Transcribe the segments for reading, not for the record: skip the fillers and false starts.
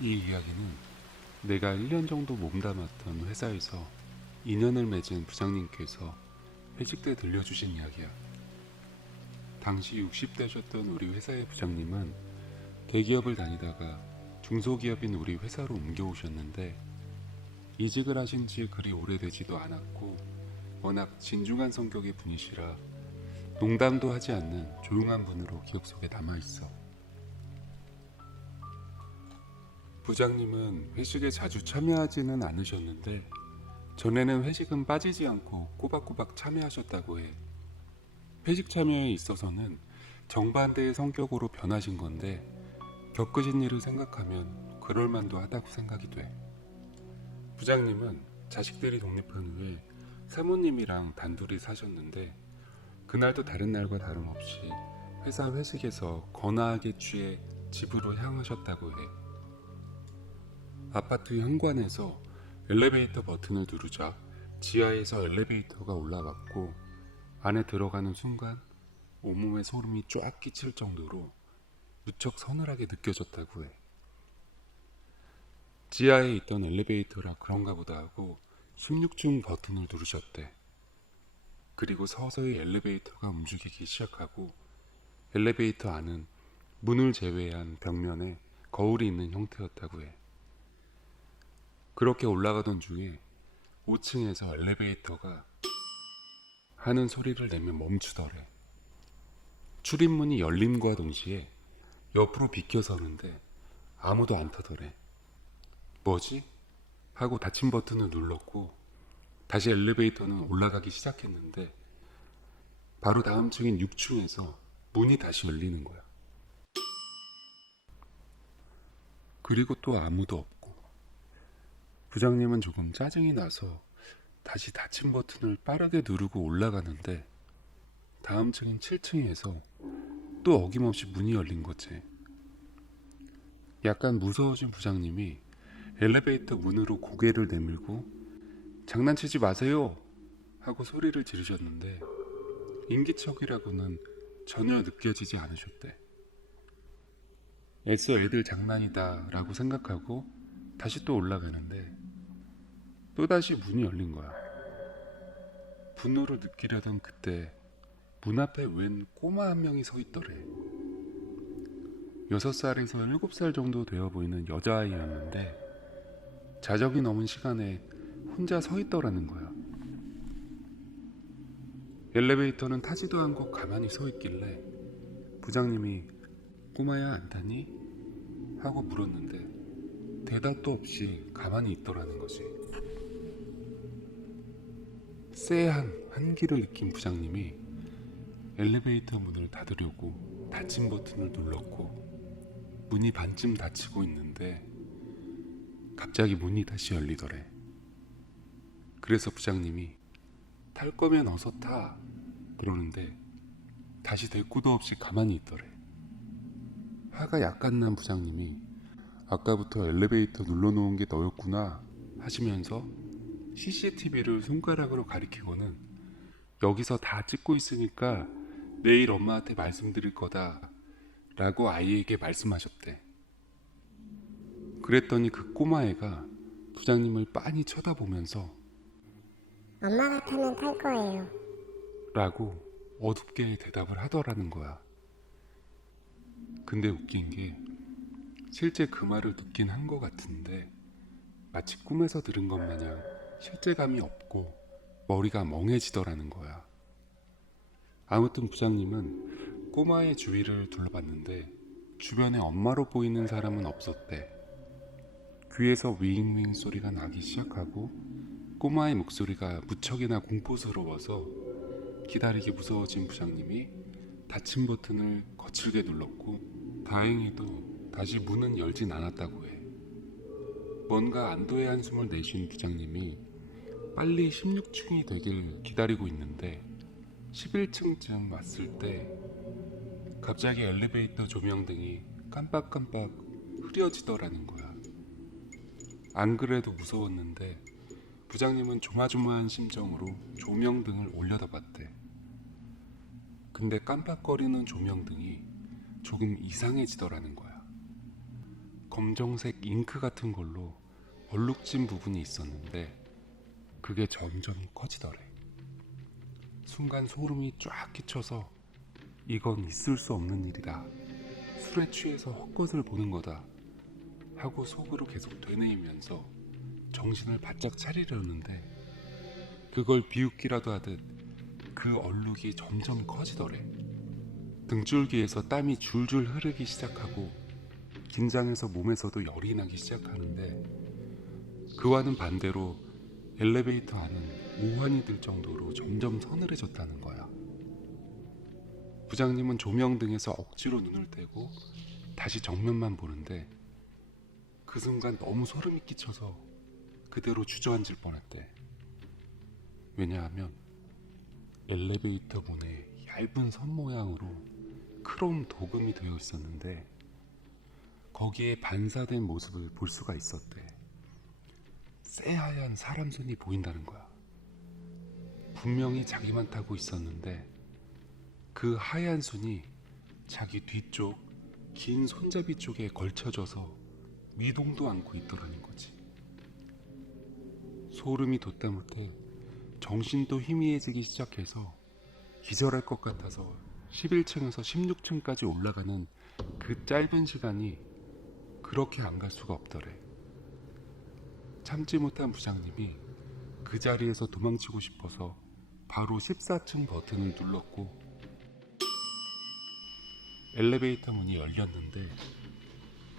이 이야기는 내가 1년 정도 몸담았던 회사에서 인연을 맺은 부장님께서 회식 때 들려주신 이야기야. 당시 60대셨던 우리 회사의 부장님은 대기업을 다니다가 중소기업인 우리 회사로 옮겨오셨는데 이직을 하신 지 그리 오래되지도 않았고 워낙 진중한 성격의 분이시라 농담도 하지 않는 조용한 분으로 기억 속에 남아있어. 부장님은 회식에 자주 참여하지는 않으셨는데 전에는 회식은 빠지지 않고 꼬박꼬박 참여하셨다고 해. 회식 참여에 있어서는 정반대의 성격으로 변하신 건데 겪으신 일을 생각하면 그럴만도 하다고 생각이 돼. 부장님은 자식들이 독립한 후에 사모님이랑 단둘이 사셨는데 그날도 다른 날과 다름없이 회사 회식에서 거나하게 취해 집으로 향하셨다고 해. 아파트 현관에서 엘리베이터 버튼을 누르자 지하에서 엘리베이터가 올라갔고 안에 들어가는 순간 온몸에 소름이 쫙 끼칠 정도로 무척 서늘하게 느껴졌다고 해. 지하에 있던 엘리베이터라 그런가 보다 하고 16층 버튼을 누르셨대. 그리고 서서히 엘리베이터가 움직이기 시작하고 엘리베이터 안은 문을 제외한 벽면에 거울이 있는 형태였다고 해. 그렇게 올라가던 중에 5층에서 엘리베이터가 하는 소리를 내며 멈추더래. 출입문이 열림과 동시에 옆으로 비켜서는데 아무도 안 타더래. 뭐지? 하고 닫힌 버튼을 눌렀고 다시 엘리베이터는 올라가기 시작했는데 바로 다음 층인 6층에서 문이 다시 열리는 거야. 그리고 또 아무도 없고 부장님은 조금 짜증이 나서 다시 닫힌 버튼을 빠르게 누르고 올라가는데 다음 층인 7층에서 또 어김없이 문이 열린 거지. 약간 무서워진 부장님이 엘리베이터 문으로 고개를 내밀고 장난치지 마세요 하고 소리를 지르셨는데 인기척이라고는 전혀 느껴지지 않으셨대. 애써 애들 장난이다 라고 생각하고 다시 또 올라가는데 또다시 문이 열린 거야. 분노를 느끼려던 그때 문 앞에 웬 꼬마 한 명이 서 있더래. 6살에서 7살 정도 되어 보이는 여자아이였는데 자정이 넘은 시간에 혼자 서 있더라는 거야. 엘리베이터는 타지도 않고 가만히 서 있길래 부장님이 꼬마야 안 타니? 하고 물었는데 대답도 없이 가만히 있더라는 거지. 쎄한 한기를 느낀 부장님이 엘리베이터 문을 닫으려고 닫힌 버튼을 눌렀고 문이 반쯤 닫히고 있는데 갑자기 문이 다시 열리더래. 그래서 부장님이 탈 거면 어서 타 그러는데 다시 대꾸도 없이 가만히 있더래. 화가 약간 난 부장님이 아까부터 엘리베이터 눌러놓은 게 너였구나 하시면서 CCTV를 손가락으로 가리키고는 여기서 다 찍고 있으니까 내일 엄마한테 말씀드릴 거다 라고 아이에게 말씀하셨대. 그랬더니 그 꼬마애가 부장님을 빤히 쳐다보면서 엄마가 타면 탈 거예요. 라고 어둡게 대답을 하더라는 거야. 근데 웃긴 게 실제 그 말을 듣긴 한 것 같은데 마치 꿈에서 들은 것 마냥 실제감이 없고 머리가 멍해지더라는 거야. 아무튼 부장님은 꼬마의 주위를 둘러봤는데 주변에 엄마로 보이는 사람은 없었대. 귀에서 윙윙 소리가 나기 시작하고 꼬마의 목소리가 무척이나 공포스러워서 기다리기 무서워진 부장님이 닫힌 버튼을 거칠게 눌렀고 다행히도 다시 문은 열진 않았다고 해. 뭔가 안도의 한숨을 내쉰 부장님이 빨리 16층이 되길 기다리고 있는데 11층쯤 왔을 때 갑자기 엘리베이터 조명등이 깜빡깜빡 흐려지더라는 거야. 안 그래도 무서웠는데 부장님은 조마조마한 심정으로 조명등을 올려다 봤대. 근데 깜빡거리는 조명등이 조금 이상해지더라는 거야. 검정색 잉크 같은 걸로 얼룩진 부분이 있었는데 그게 점점 커지더래. 순간 소름이 쫙 끼쳐서 이건 있을 수 없는 일이다. 술에 취해서 헛것을 보는 거다. 하고 속으로 계속 되뇌이면서 정신을 바짝 차리려는데 그걸 비웃기라도 하듯 그 얼룩이 점점 커지더래. 등줄기에서 땀이 줄줄 흐르기 시작하고 긴장해서 몸에서도 열이 나기 시작하는데 그와는 반대로 엘리베이터 안은 오한이 들 정도로 점점 서늘해졌다는 거야. 부장님은 조명등에서 억지로 눈을 떼고 다시 정면만 보는데 그 순간 너무 소름이 끼쳐서 그대로 주저앉을 뻔했대. 왜냐하면 엘리베이터 문에 얇은 선 모양으로 크롬 도금이 되어 있었는데 거기에 반사된 모습을 볼 수가 있었대. 새하얀 사람 손이 보인다는 거야. 분명히 자기만 타고 있었는데 그 하얀 손이 자기 뒤쪽 긴 손잡이 쪽에 걸쳐져서 미동도 않고 있더라는 거지. 소름이 돋다 못해 정신도 희미해지기 시작해서 기절할 것 같아서 11층에서 16층까지 올라가는 그 짧은 시간이 그렇게 안 갈 수가 없더래. 참지 못한 부장님이 그 자리에서 도망치고 싶어서 바로 14층 버튼을 눌렀고 엘리베이터 문이 열렸는데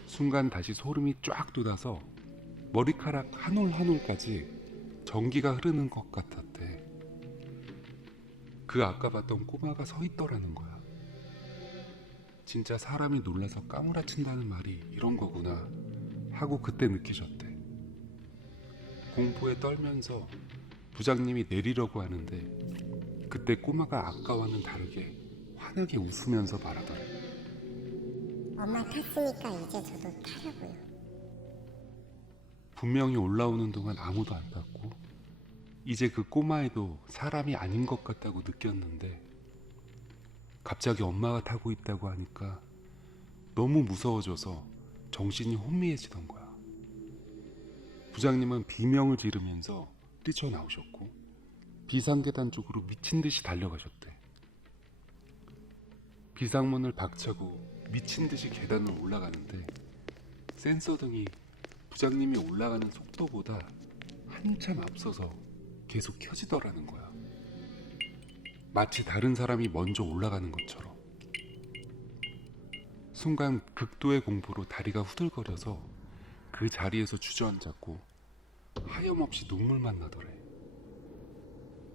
순간 다시 소름이 쫙 돋아서 머리카락 한 올 한 올까지 전기가 흐르는 것 같았대. 그 아까 봤던 꼬마가 서 있더라는 거야. 진짜 사람이 놀라서 까무라친다는 말이 이런 거구나 하고 그때 느끼셨대. 공포에 떨면서 부장님이 내리려고 하는데 그때 꼬마가 아까와는 다르게 환하게 웃으면서 말하더래. 엄마 탔으니까 이제 저도 타려고요. 분명히 올라오는 동안 아무도 안 탔고 이제 그 꼬마애도 사람이 아닌 것 같다고 느꼈는데 갑자기 엄마가 타고 있다고 하니까 너무 무서워져서 정신이 혼미해지던 거야. 부장님은 비명을 지르면서 뛰쳐나오셨고 비상계단 쪽으로 미친 듯이 달려가셨대. 비상문을 박차고 미친 듯이 계단을 올라가는데 센서등이 부장님이 올라가는 속도보다 한참 앞서서 계속 켜지더라는 거야. 마치 다른 사람이 먼저 올라가는 것처럼. 순간 극도의 공포로 다리가 후들거려서 그 자리에서 주저앉았고 하염없이 눈물만 나더래.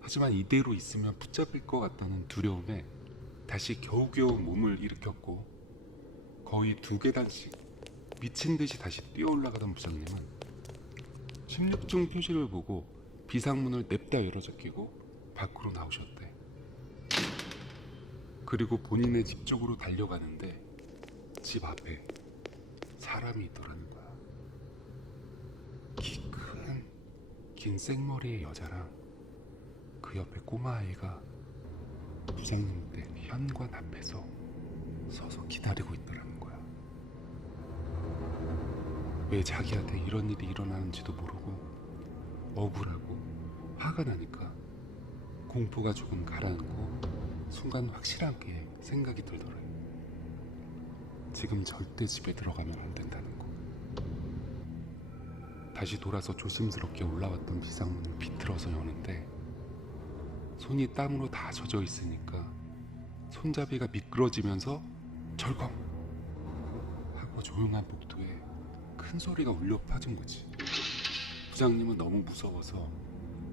하지만 이대로 있으면 붙잡힐 것 같다는 두려움에 다시 겨우겨우 몸을 일으켰고 거의 2계단씩 미친 듯이 다시 뛰어 올라가던 부장님은 16층 표시를 보고 비상문을 냅다 열어 제끼고 밖으로 나오셨대. 그리고 본인의 집 쪽으로 달려가는데 집 앞에 사람이 있더라는 거야. 키 큰 긴 생머리의 여자랑 그 옆에 꼬마아이가 부장님 댁 현관 앞에서 서서 기다리고 있더라는 거야. 왜 자기한테 이런 일이 일어나는지도 모르고 억울하고 화가 나니까 공포가 조금 가라앉고 순간 확실하게 생각이 들더래. 지금 절대 집에 들어가면 안 된다는 거. 다시 돌아서 조심스럽게 올라왔던 비상문을 비틀어서 여는데 손이 땀으로 다 젖어 있으니까 손잡이가 미끄러지면서 절컹 하고 조용한 복도에 큰 소리가 울려 퍼진 거지. 부장님은 너무 무서워서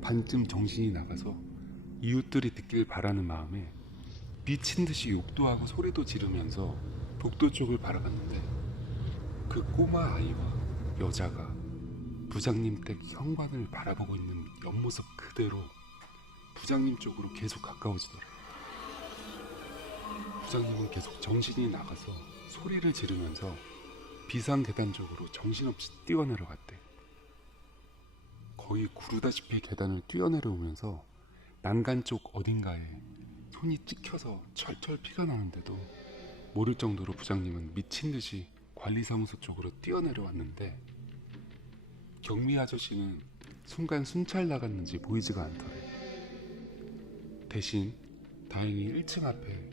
반쯤 정신이 나가서 이웃들이 듣길 바라는 마음에 미친 듯이 욕도 하고 소리도 지르면서 복도 쪽을 바라봤는데 그 꼬마 아이와 여자가 부장님 댁 현관을 바라보고 있는 옆모습 그대로 부장님 쪽으로 계속 가까워지더래. 부장님은 계속 정신이 나가서 소리를 지르면서 비상계단 쪽으로 정신없이 뛰어내려갔대. 거의 구르다시피 계단을 뛰어내려오면서 난간 쪽 어딘가에 손이 찍혀서 철철 피가 나는데도 모를 정도로 부장님은 미친 듯이 관리사무소 쪽으로 뛰어내려왔는데 경미 아저씨는 순간 순찰 나갔는지 보이지가 않더래. 대신 다행히 1층 앞에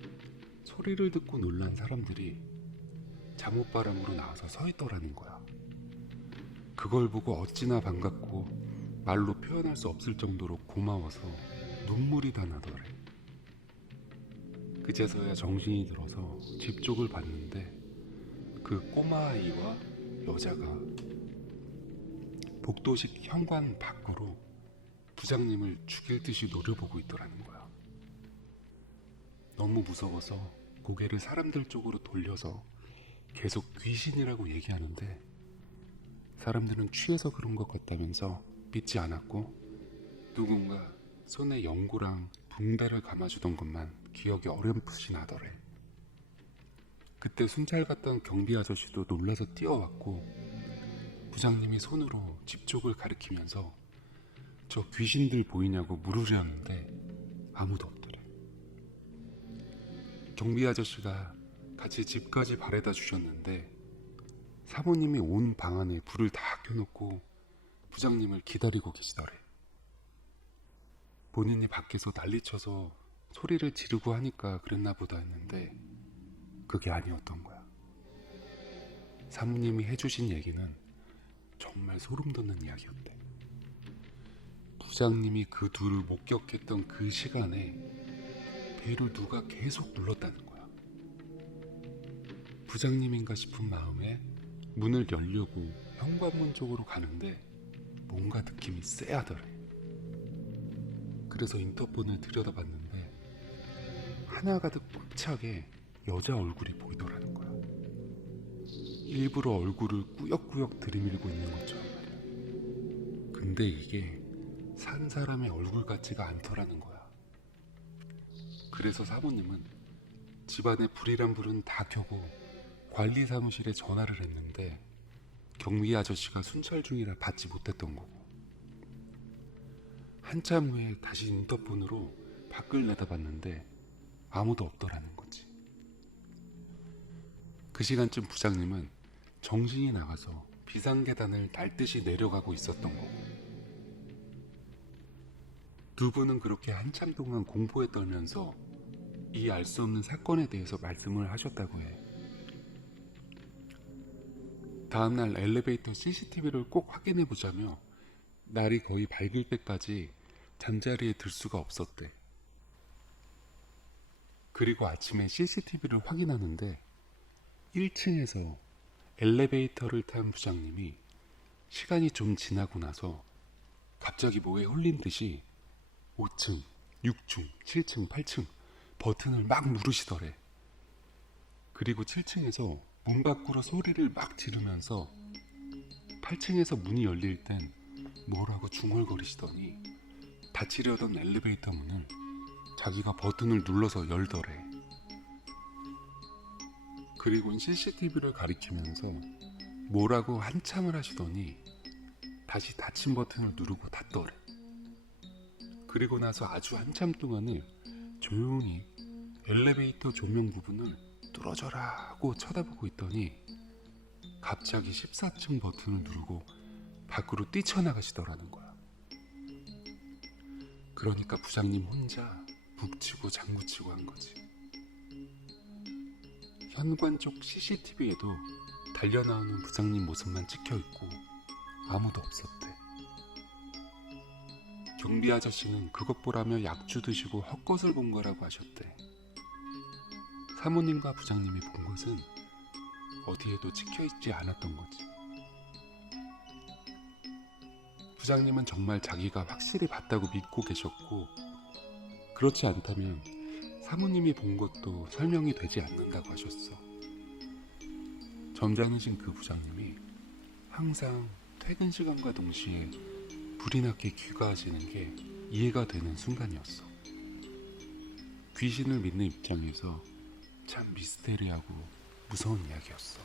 소리를 듣고 놀란 사람들이 잠옷바람으로 나와서 서 있더라는 거야. 그걸 보고 어찌나 반갑고 말로 표현할 수 없을 정도로 고마워서 눈물이 다 나더래. 그제서야 정신이 들어서 집 쪽을 봤는데 그 꼬마 아이와 여자가 복도식 현관 밖으로 부장님을 죽일 듯이 노려보고 있더라는 거야. 너무 무서워서 고개를 사람들 쪽으로 돌려서 계속 귀신이라고 얘기하는데 사람들은 취해서 그런 것 같다면서 믿지 않았고 누군가 손에 연고랑 붕대를 감아주던 것만 기억이 어렴풋이 나더래. 그때 순찰 갔던 경비 아저씨도 놀라서 뛰어왔고 부장님이 손으로 집 쪽을 가리키면서 저 귀신들 보이냐고 물으려는데 아무도 없더래. 경비 아저씨가 같이 집까지 바래다 주셨는데 사모님이 온 방 안에 불을 다 켜놓고 부장님을 기다리고 계시더래. 본인이 밖에서 난리쳐서 소리를 지르고 하니까 그랬나 보다 했는데 그게 아니었던 거야. 사모님이 해주신 얘기는 정말 소름 돋는 이야기였대. 부장님이 그 둘을 목격했던 그 시간에 배를 누가 계속 눌렀다는 거야. 부장님인가 싶은 마음에 문을 열려고 현관문 쪽으로 가는데 뭔가 느낌이 쎄하더래. 그래서 인터폰을 들여다봤는데 하나 가득 꽉 차게 여자 얼굴이 보이더라는 거야. 일부러 얼굴을 꾸역꾸역 들이밀고 있는 것처럼 말이야. 근데 이게 산 사람의 얼굴 같지가 않더라는 거야. 그래서 사모님은 집안에 불이란 불은 다 켜고 관리 사무실에 전화를 했는데 경비 아저씨가 순찰 중이라 받지 못했던 거고 한참 후에 다시 인터폰으로 밖을 내다봤는데 아무도 없더라는 거지. 그 시간쯤 부장님은 정신이 나가서 비상계단을 날듯이 내려가고 있었던 거고 두 분은 그렇게 한참 동안 공포에 떨면서 이 알 수 없는 사건에 대해서 말씀을 하셨다고 해. 다음날 엘리베이터 CCTV를 꼭 확인해보자며 날이 거의 밝을 때까지 잠자리에 들 수가 없었대. 그리고 아침에 CCTV를 확인하는데 1층에서 엘리베이터를 탄 부장님이 시간이 좀 지나고 나서 갑자기 뭐에 홀린 듯이 5층, 6층, 7층, 8층 버튼을 막 누르시더래. 그리고 7층에서 문 밖으로 소리를 막 지르면서 8층에서 문이 열릴 땐 뭐라고 중얼거리시더니 닫히려던 엘리베이터 문을 자기가 버튼을 눌러서 열더래. 그리고 CCTV를 가리키면서 뭐라고 한참을 하시더니 다시 닫힌 버튼을 누르고 닫더래. 그리고 나서 아주 한참 동안을 조용히 엘리베이터 조명 부분을 뚫어져라 하고 쳐다보고 있더니 갑자기 14층 버튼을 누르고 밖으로 뛰쳐나가시더라는 거야. 그러니까 부장님 혼자 북치고 장구치고 한 거지. 현관 쪽 CCTV에도 달려나오는 부장님 모습만 찍혀있고 아무도 없었대. 경비 아저씨는 그것 보라며 약주 드시고 헛것을 본 거라고 하셨대. 사모님과 부장님이 본 것은 어디에도 찍혀있지 않았던 거지. 부장님은 정말 자기가 확실히 봤다고 믿고 계셨고 그렇지 않다면 사모님이 본 것도 설명이 되지 않는다고 하셨어. 점잖으신 그 부장님이 항상 퇴근 시간과 동시에 불이 나게 귀가하시는 게 이해가 되는 순간이었어. 귀신을 믿는 입장에서 참 미스테리하고 무서운 이야기였어.